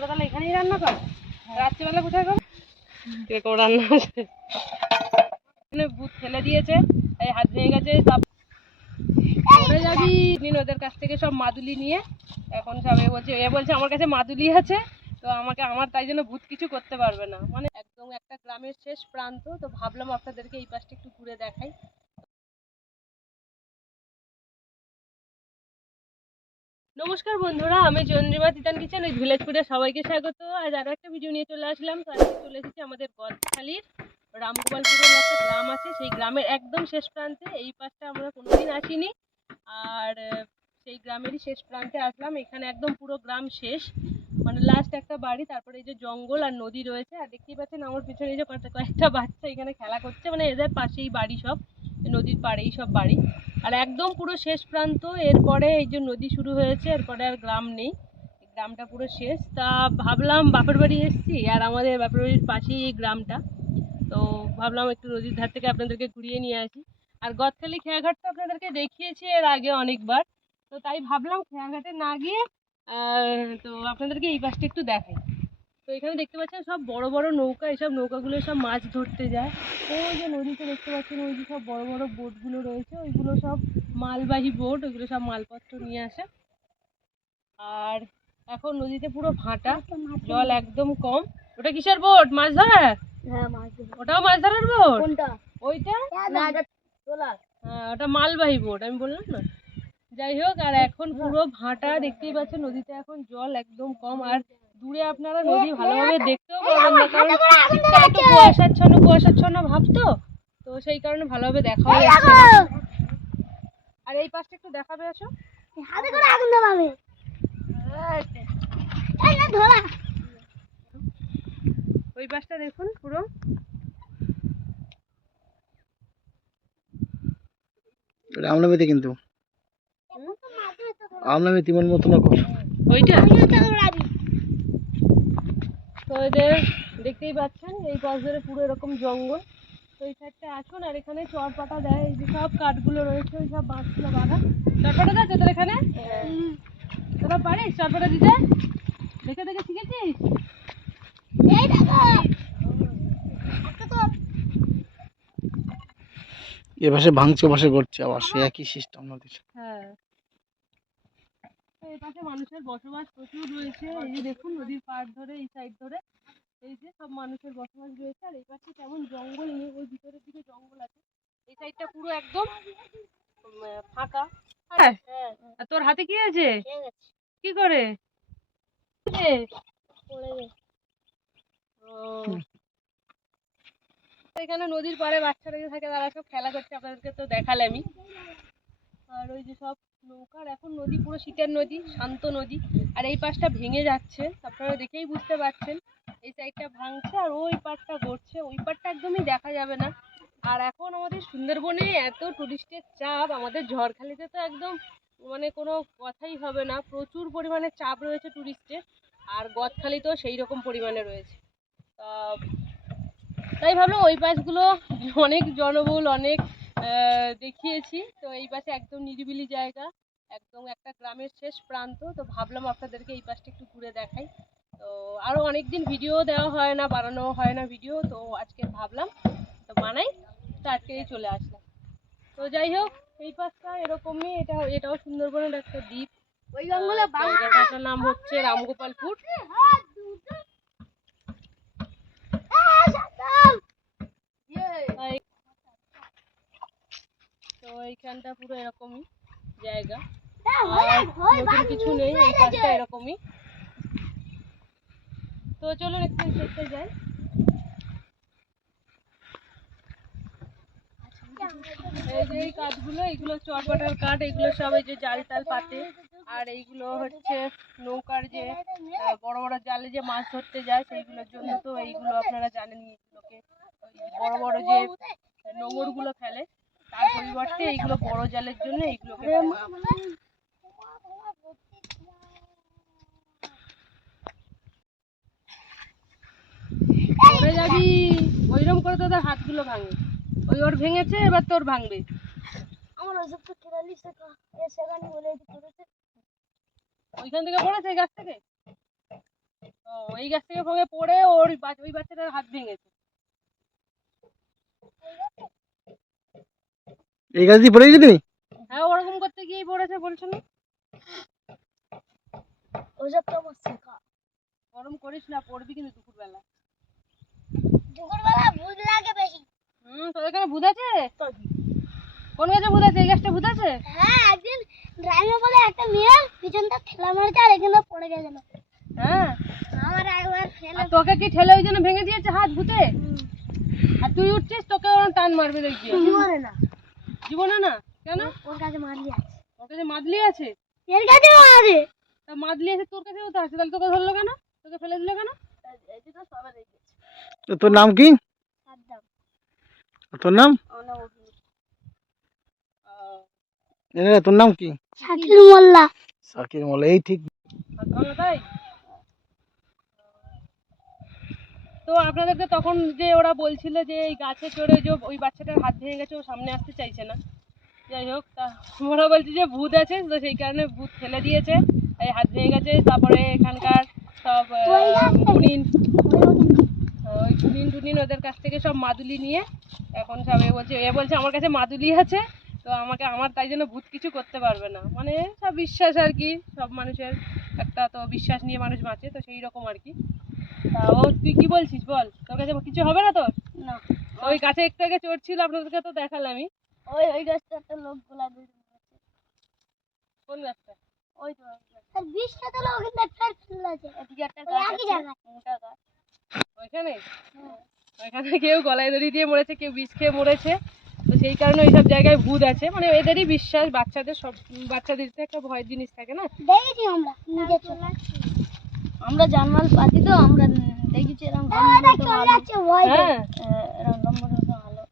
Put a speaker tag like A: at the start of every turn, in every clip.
A: এখানেই রান্না কর। রাত্রিবেলা কোথায় কর? এরকম রান্না আছে ভূত ফেলে দিয়েছে এই হাত ভেঙে গেছে যাবি দিন ওদের কাছ থেকে সব মাদুলি নিয়ে। এখন সব এ বলছে এ বলছে আমার কাছে মাদুলি আছে তো আমাকে আমার তাই জন্য ভূত কিছু করতে পারবে না। মানে একদম একটা গ্রামের শেষ প্রান্ত তো ভাবলাম আপনাদেরকে এই পাশটা একটু ঘুরে দেখাই। নমস্কার বন্ধুরা, আমি চন্দ্রিমা তিতান কিচেন ওই ভিলেজপুরে সবাইকে স্বাগত। আজ আরও একটা ভিডিও নিয়ে চলে আসলাম। তো আজকে চলে এসেছি আমাদের গদখালির রামগোপালপুরের একটা গ্রাম আছে। সেই গ্রামের একদম শেষ প্রান্তে, এই পাশটা আমরা কোনোদিন আসিনি। আর, সেই গ্রামেরই শেষ প্রান্তে আসলাম। এখানে একদম পুরো গ্রাম শেষ। মানে লাস্ট একটা বাড়ি, তারপরে এই যে জঙ্গল আর নদী রয়েছে। আর দেখতেই পাচ্ছেন আমার পিছনে এই যে কয়েকটা বাচ্চা এখানে খেলা করছে। মানে এদের পাশেই বাড়ি সব, নদীর পাড়েই সব বাড়ি। আর একদম পুরো শেষ প্রান্ত, এরপরে এই যে নদী শুরু হয়েছে, এরপরে আর গ্রাম নেই। গ্রামটা পুরো শেষ। তা ভাবলাম বাপের বাড়ি এসেছি আর আমাদের বাপের বাড়ির পাশেই এই গ্রামটা। তো ভাবলাম একটু নদীর ধার থেকে আপনাদেরকে ঘুরিয়ে নিয়ে আসি। আর গদখালি খেয়াঘাট তো আপনাদেরকে দেখিয়েছি এর আগে অনেকবার। তো তাই ভাবলাম খেয়াঘাটে না গিয়ে তো আপনাদেরকে এই পাশটা একটু দেখাই। তো এখানে দেখতে পাচ্ছেন সব বড় বড় নৌকা এইসব নৌকাগুলো সব মাছ ধরতে যায়। ওই যে নদীতে দেখতে পাচ্ছেন ওই যে সব বড় বড় বোটগুলো রয়েছে ওইগুলো সব মালবাহী বোট ওইগুলো সব মালপত্র নিয়ে আসে। আর এখন নদীতে পুরো ভাটা জল একদম কম। ওটা কিসের বোট? মাছ ধরার? হ্যাঁ মাছ ধরা। ওটাও মাছ ধরার বোট? কোনটা? ওইটা? না এটা তোলা হ্যাঁ, ওটা মালবাহী বোট আমি বললাম না। যাই হোক আর এখন পুরো ভাটা দেখতেই পাচ্ছেন নদীতে এখন জল একদম কম। আর দূরে আপনারা নদী ভালোভাবে দেখতেও পারবেন না কারণ একটু কুয়াশাচ্ছন্ন কুয়াশাচ্ছন্ন ভাব তো তো সেই কারণে ভালোভাবে দেখাও যাচ্ছে না। আর এই পাশটা একটু দেখাবে আসো
B: হাতে করে আগুন দেবাবে
A: ধরা। ওই পাশটা দেখুন পুরো।
C: রামনামিতে কিন্তু। রামনামি তিমন মতো না
A: ওইটা? তো এদের দেখতেই পাচ্ছেন এই পাশ ধরে পুরো এরকম জঙ্গল। তো এই সাইডটা আসুন আর এখানে চর পাতা দেয় এই যে সব কাঠগুলো রয়েছে ওই সব বাঁশগুলো বাঁধা। চরপাটা দেয় তোদের এখানে? তোরা পারিস চরপাটা দিতে? দেখে দেখে শিখেছিস? এই দেখো!
C: একটা তো এ পাশে ভাঙছে পাশে করছে আবার সে একই সিস্টেম নদীর হ্যাঁ।
A: তো এই পাশে মানুষের বসবাস প্রচুর রয়েছে। এই যে দেখুন নদীর পাড় ধরে এই সাইড ধরে এই যে সব মানুষের বসবাস রয়েছে। আর এই পাশে তেমন জঙ্গল নেই ওই ভিতরের দিকে জঙ্গল আছে। এই সাইডটা পুরো একদম ফাঁকা। হ্যাঁ। আর তোর হাতে কি আছে? কি করে? এখানে নদীর পাড়ে বাচ্চারা যে থাকে তারা সব খেলা করছে। আপনাদেরকে তো দেখালামই আর ওই যে সব নৌকার এখন নদী, পুরো শীতের নদী, শান্ত নদী। আর এই পাশটা ভেঙে যাচ্ছে, আপনারা দেখেই বুঝতে পারছেন। এই সাইডটা ভাঙছে আর ওই পাড়টা গড়ছে। ওই পাড়টা একদমই দেখা যাবে না। আর এখন আমাদের সুন্দরবনে এত টুরিস্টের চাপ, আমাদের ঝড়খালিতে তো একদম মানে কোনো কথাই হবে না। প্রচুর পরিমাণে চাপ রয়েছে টুরিস্টের আর গদখালিতেও সেই রকম পরিমাণে রয়েছে। তাই ভাবলাম ওই পাশগুলো অনেক জনবহুল, অনেক দেখিয়েছি। তো এই পাশে একদম নিরিবিলি জায়গা একদম একটা গ্রামের শেষ প্রান্ত। তো ভাবলাম আপনাদেরকে এই পাশটা একটু ঘুরে দেখাই। তো আরও অনেক দিন ভিডিও দেওয়া হয় না বানানো হয় না ভিডিও তো আজকে ভাবলাম তো বানাই তো আজকেই চলে আসলাম। তো যাই হোক এই পাশটা এরকমই এটা এটাও সুন্দরবনের একটা দ্বীপ। ওই জায়গাটার নাম হচ্ছে রামগোপালপুর। তো এইখানটা পুরো এরকমই জায়গা। আর নতুন কিছু নেই এই পাশটা এরকমই। তো চলুন একটু দেখতে যাই। এই যে এই কাঠগুলো এইগুলো চটপাটার কাঠ এগুলো সব এই যে জাল টাল পাতে আর এইগুলো হচ্ছে নৌকার যে বড় বড় জালে যে মাছ ধরতে যায় সেইগুলোর জন্য তো এইগুলো আপনারা জানেন এইগুলোকে বড় বড় যে নোঙরগুলো ফেলে। তার পরিবর্তে এইগুলো বড় জালের জন্য এইগুলোকে পড়ে যাবি ওইরকম করে তোদের হাতগুলো ভাঙে। ওই ওর ভেঙেছে এবার তোর ভাঙবে।
B: আমার ওসব তো কেরালি শেখা এ সেখানে বলে এই
A: ওইখান থেকে পড়েছে এই গাছ থেকে? ও ওই গাছ থেকে পড়ে ওর বা- ওই বাচ্চাটার হাত ভেঙেছে।
C: এই গাছ দিয়ে পড়ে গেছি তুমি?
A: হ্যাঁ ওরকম করতে গিয়েই পড়েছে বলছো না?
B: ওইসব তো আমার শেখা।
A: গরম করিস না পড়বি কিন্তু দুপুরবেলা।
B: দুপুরবেলা ভূত লাগে বেশি।
A: হুম তোর এখানে ভূত আছে? কোন গাছে ভূত আছে? এই গাছটা ভূত আছে?
B: হ্যাঁ একদিন ড্রাইভার বলে একটা মেয়ে পিছনটা ঠেলা মারছে আর এখানে পড়ে গেছিল
A: হ্যাঁ? আমার একবার ফেলে তোকে কি ঠেলে ওই জন্য ভেঙে দিয়েছে হাত ভূতে? আর তুই উঠছিস তোকে টান মারবে দেখবি মরে না? জীবনে না? কেন?
B: ওর কাছে মারলি আছে।
A: ওর কাছে মাদলি আছে?
B: এর কাছে মারে
A: তা মাদলি আছে তোর কাছেও তো আছে। তাহলে তোকে ধরলো কেন? তোকে ফেলে দিল কেন?
C: তোর নাম কি? তোর নাম? তোর নাম কি?
B: শাকিল মোল্লা।
C: সাকির মোল্লা এই ঠিক। তাই?
A: তো আপনাদেরকে তখন যে ওরা বলছিল যে এই গাছে চড়ে যে ওই বাচ্চাটার হাত ভেঙে গেছে, ও সামনে আসতে চাইছে না। যাই হোক, তা ওরা বলছে যে ভূত আছে, তো সেই কারণে ভূত ফেলে দিয়েছে। এই হাত ভেঙে গেছে, তারপরে এখানকার সব গুণিন ওই টুনিন টুনিন ওদের কাছ থেকে সব মাদুলি নিয়ে এখন সব এ বলছে এ বলছে, আমার কাছে মাদুলি আছে, তো আমাকে, আমার তাই জন্য ভূত কিছু করতে পারবে না। মানে সব বিশ্বাস আর কি, সব মানুষের একটা তো বিশ্বাস নিয়ে মানুষ বাঁচে, তো সেই রকম আর কি। ও তুই কি বলছিস? বল। তোর কাছে কিছু হবে না তোর? না। ওই গাছে একটু আগে চড়ছিল আপনাদেরকে তো দেখালামই
B: ওই ওই গাছটা একটা লোক গোলা কোন গাছটা? ওই তো আর বিষটা তো ওখানে একটা ফুল আছে। এদিকে একটা গাছ একই জায়গায়।
A: ওইখানে? ওইখানে কেউ গলায় দড়ি দিয়ে মরেছে কেউ বিষ খেয়ে মরেছে। তো সেই কারণে ওইসব জায়গায় ভূত আছে। মানে এদেরই বিশ্বাস বাচ্চাদের সব বাচ্চাদের তো একটা ভয়ের জিনিস থাকে না।
B: দেখেছি আমরা নিজে চলে
D: আমরা জানমাল পাতি তো আমরা দেখেছি এরকম
B: হ্যাঁ।
A: আলো।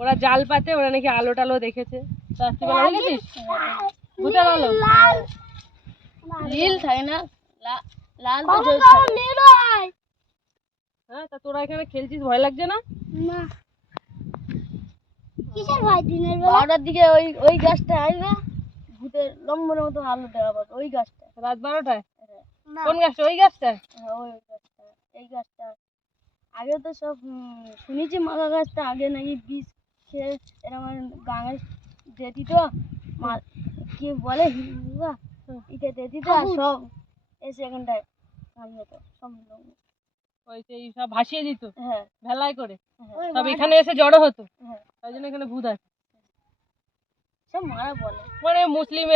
A: ওরা জাল পাতে ওরা নাকি আলো টালো দেখেছে। রাত্রিবেলা দেখেছিস? ভূতের আলো।
D: নীল থাকে না লাল তো নীল হয়?
A: হ্যাঁ তা তোরা এখানে খেলছিস ভয় লাগছে না? না।
B: কিসের ভয় দিনের বেলা?
D: বারোটার দিকে ওই ওই গাছটা আসবে ভূতের লম্বর মতো আলো দেওয়া পাবে ওই গাছটা
A: রাত বারোটায়? কোন গাছটা? ওই গাছটা?
D: হ্যাঁ, ওই গাছটা। এই গাছটা। আগে তো সব শুনেছি মাগা গাছটা আগে নাকি বিষ খেয়ে এরকম গাঙে দিয়ে দিত কি বলে? ইতে দিয়ে দিত সব এসে এখানটায় ভাঙিয়ে তো সব।
A: ওই সেই সব ভাসিয়ে দিত? হ্যাঁ। ভেলায় করে? হ্যাঁ। সব এখানে এসে জড়ো হতো? হ্যাঁ। তাই জন্য এখানে ভূত আছে।
D: সব মারা বলে।
A: মানে মুসলিম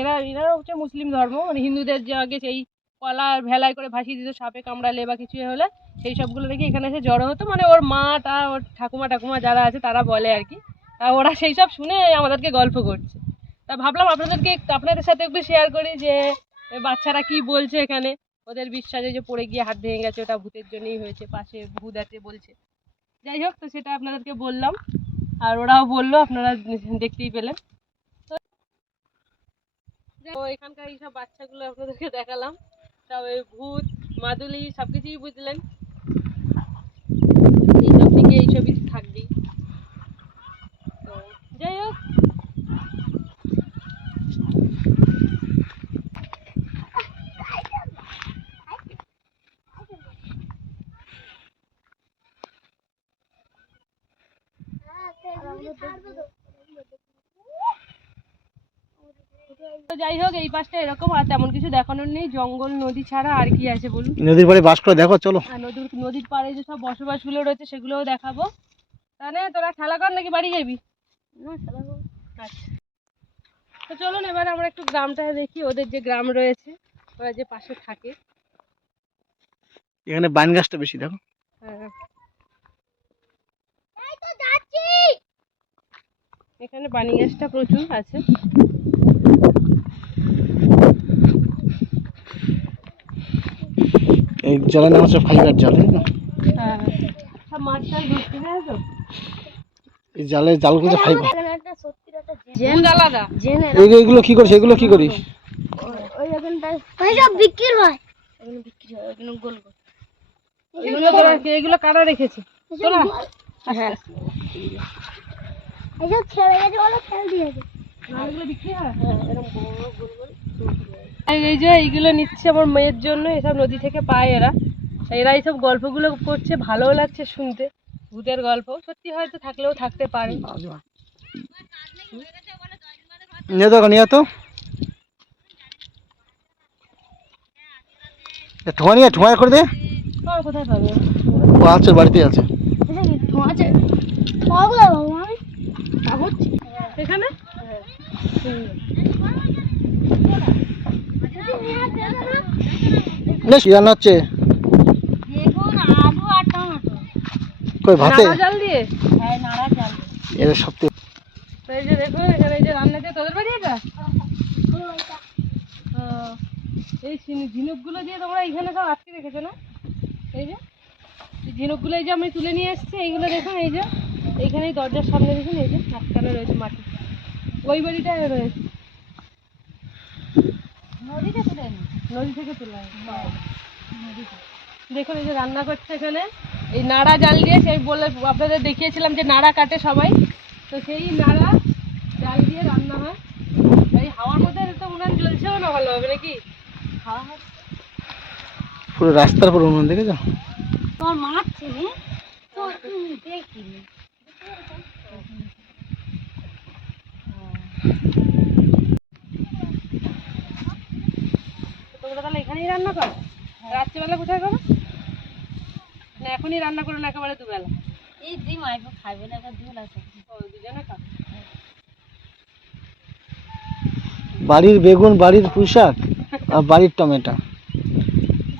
A: এরা এরা হচ্ছে মুসলিম ধর্ম। মানে হিন্দুদের যে আগে সেই কলা ভেলায় করে ভাসিয়ে দিত, সাপে কামড়ালে বা কিছু হলে। সেই সবগুলো নাকি এখানে এসে জড়ো হতো। মানে ওর মা, তা, ওর ঠাকুমা ঠাকুমা যারা আছে তারা বলে আর কি। তা ওরা সেই সব শুনে আমাদেরকে গল্প করছে। তা ভাবলাম আপনাদেরকে আপনাদের সাথে একটু শেয়ার করি যে বাচ্চারা কি বলছে এখানে। ওদের বিশ্বাসে যে পড়ে গিয়ে হাত ভেঙে গেছে, ওটা ভূতের জন্যই হয়েছে, পাশে ভূত আছে বলছে। যাই হোক, তো সেটা আপনাদেরকে বললাম। আর ওরাও বলল, আপনারা দেখতেই পেলেন। তো এখানকার এইসব বাচ্চাগুলো আপনাদেরকে দেখালাম। এই ভূত মাদুলি সব কিছুই বুঝলেন এইসব থেকে এইসবই থাকবেই। তো যাই হোক তো যাই হোক এই পাশটা এরকম আর তেমন কিছু দেখানোর নেই। জঙ্গল নদী ছাড়া আর কি আছে বলুন?
C: নদীর পাড়ে বাস করে দেখো চলো।
A: নদীর নদীর পাড়ে যে সব বসবাসগুলো রয়েছে সেগুলোও দেখাবো। তাহলে তোরা খেলা কর নাকি বাড়ি যাবি? না খেলা করব। আচ্ছা। তো চলুন এবার আমরা একটু গ্রামটা দেখি ওদের যে গ্রাম রয়েছে ওরা যে পাশে থাকে।
C: এখানে বাইন গাছটা বেশি দেখো। হ্যাঁ
A: এই তো যাচ্ছি এখানে বানি গাছটা প্রচুর আছে।
C: এই জলের নাম হচ্ছে ফাইবার জাল হ্যাঁ সব মাছ টাছ ধরতে যায় তো? এই জালের জালগুলো ফাইবার। এখানে একটা
A: সত্যির একটা ভূত আলাদা।
C: জেনে এগুলো কি করিস? এগুলো কি করিস?
B: ওই সব বিক্রি হয়। এগুলো বিক্রি হয় এগুলো
A: গোল গোল। এগুলো এগুলো কারা রেখেছে? তোরা? হ্যাঁ।
B: এইসব ছেড়ে গেছে বলে ফেল দিয়েছে।
A: হয়? হ্যাঁ এই- যে এইগুলো নিচ্ছে আমার মেয়ের জন্য এসব নদী থেকে পায় এরা। এরা এইসব গল্পগুলো করছে ভালোও লাগছে শুনতে। ভূতের গল্প সত্যি হয়তো থাকলেও থাকতে পারে।
C: নিয়ে তো নিয়ে তো। ঠোঁয়া নিয়ে ঠোঁয়া করে দে। কোথায় পাবে? আছে বাড়িতে আছে।
B: কি
A: এখানে?
C: রান্না হচ্ছে? কই ভাতে?
A: নাড়া দিয়ে?
D: হ্যাঁ নাড়া চাল
C: এর সত্যি
A: তো এই যে দেখো এখানে এই যে রান্না দিয়ে তোদের বাড়ি এটা? এই ঝিনুক- ঝিনুকগুলো দিয়ে তোমরা এইখানে সব আটকে রেখেছো না? এই যে ঝিনুকগুলো এই যে আমি তুলে নিয়ে এসেছি এইগুলো দেখুন এই যে। এইখানে দরজার সামনে দেখুন এই যে আটকানো রয়েছে মাটি। ওই বাড়িটায় রয়েছে। নদীতে তুলে নদী থেকে তোলা দেখুন এই যে রান্না করছে এখানে। এই নাড়া জাল দিয়ে সেই বলে আপনাদের দেখিয়েছিলাম যে নাড়া কাটে সবাই। তো সেই নাড়া জাল দিয়ে রান্না হয়। এই হাওয়ার মধ্যে তো উনান জ্বলছেও না ভালো হবে নাকি?
C: পুরো রাস্তার উপর উনুন দেখেছ?
B: তোমার মারছে নে? তো দেখিনি।
A: তোমরা তাহলে এখানেই রান্না করো? রাত্রিবেলা কোথায় করো? না এখনই রান্না করো না একেবারে দুবেলা।
D: এই খাবে না একটা দুল আছে। ও দুজনে খাও।
C: বাড়ির বেগুন বাড়ির পুঁই শাক আর বাড়ির টমেটো।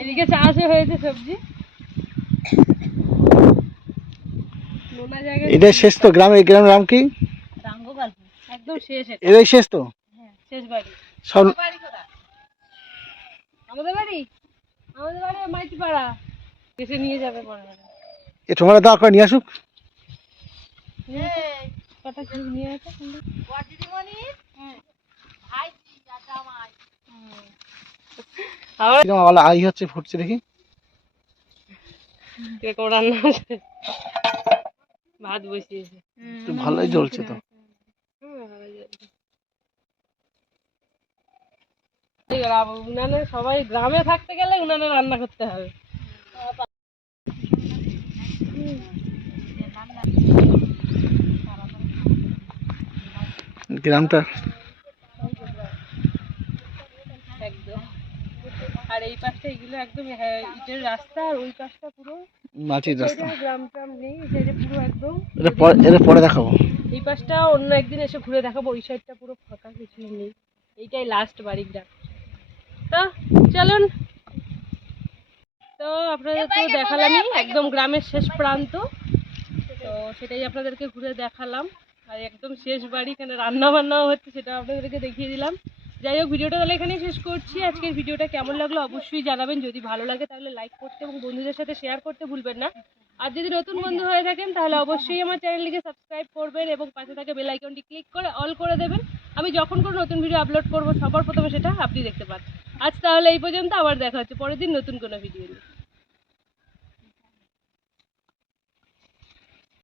A: এদিকে চাষও হয়েছে সবজি
C: নোনা জায়গায় এটাই শেষ তো গ্রামে এই গ্রামের নাম কি? একদম শেষ এটাই শেষ তো?
D: শেষ বাড়ি।
A: সব আমাদের বাড়ি? আমাদের বাড়ি মাইতি এসে নিয়ে যাবে পরে
C: এ ঠোঙাটা দাও করে নিয়ে আসুক। নিয়ে আসো আলো আই হচ্ছে ফুটছে দেখি।
A: কীরকম রান্না হচ্ছে ভাত বসিয়েছে।
C: ভালোই জ্বলছে তো।
A: উনানে সবাই গ্রামে থাকতে গেলে উনানে রান্না করতে হবে। গ্রামটা একদম আর এই পাশটা এগুলো একদম হ্যাঁ, ইটের রাস্তা আর ওই পাশটা পুরো মাটির রাস্তা। গ্রাম ট্রাম নেই এই সাইডে পুরো একদম
C: এটা পরে এটা পরে দেখাবো।
A: এই পাশটা অন্য একদিন এসে ঘুরে দেখাবো ওই সাইডটা পুরো ফাঁকা কিছু নেই। এইটাই লাস্ট বাড়ি গ্রাম। তো চলুন। তো আপনাদের তো দেখালামই একদম গ্রামের শেষ প্রান্ত। তো সেটাই আপনাদেরকে ঘুরে দেখালাম। আর একদম শেষ বাড়ি এখানে রান্না বান্নাও হচ্ছে সেটা আপনাদেরকে দেখিয়ে দিলাম। যাই হোক, ভিডিওটা তাহলে এখানেই শেষ করছি। আজকের ভিডিওটা কেমন লাগল অবশ্যই জানাবেন। যদি ভালো লাগে তাহলে লাইক করতে এবং বন্ধুদের সাথে শেয়ার করতে ভুলবেন না। আর যদি নতুন বন্ধু হয়ে থাকেন, তাহলে অবশ্যই আমার চ্যানেলটিকে সাবস্ক্রাইব করবেন এবং পাশে থাকা বেল আইকনটি ক্লিক করে অল করে দেবেন। আমি যখন কোনো নতুন ভিডিও আপলোড করব, সবার প্রথমে সেটা আপনি দেখতে পান। আজ তাহলে এই পর্যন্ত, আবার দেখা হচ্ছে পরের দিন নতুন কোনো ভিডিও নিয়ে।